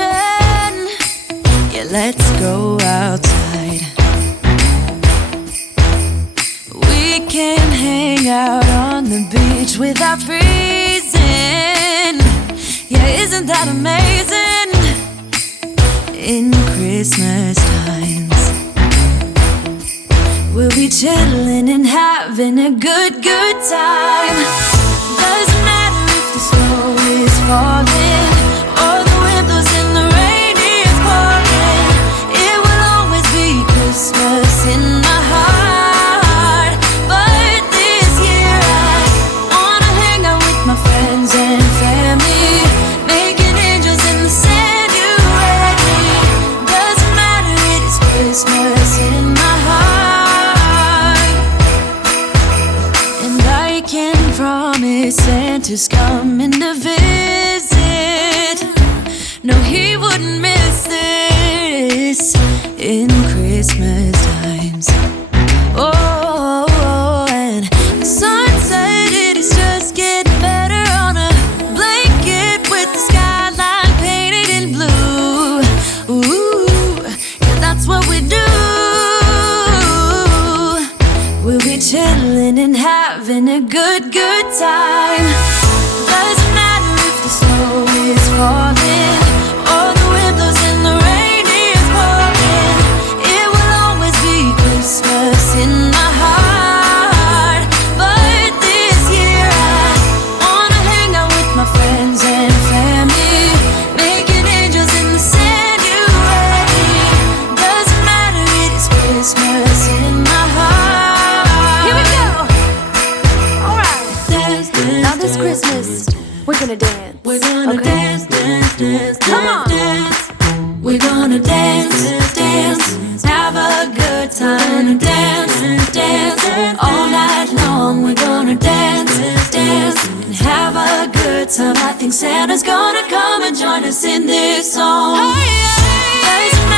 ocean. Yeah, let's go outside. We can hang out on the beach without freezing. Yeah, isn't that amazing? In Christmas times, we'll be chilling and having a good time. Doesn't matter if the snow is falling or the wind blows and the rain is pouring. It will always be Christmas in my heart. But this year I wanna hang out with my friends and family, making angels in the sand. You ready? Doesn't matter, it is Christmas in my heart. And I can promise Santa's coming to visit. No, he wouldn't miss this in Christmas times. Oh, and the sun said it is just getting better on a blanket with the skyline painted in blue. Ooh, yeah, that's what we do. We'll be chilling and having a good time. Doesn't matter if the snow is falling or the wind blows and the rain is pouring. It will always be Christmas in my heart. But this year I wanna hang out with my friends and family, making angels in the sand. You ready? Doesn't matter, it is Christmas in my heart. Here we go. All right. Dance, dance, Now this Christmas, we're gonna dance. we're gonna dance, dance, dance, Come on. dance. We're gonna dance, dance, have a good time. Dance, dance, all night long. We're gonna dance, dance, and have a good time. I think Santa's gonna come and join us in this song. Hey, hey. Doesn't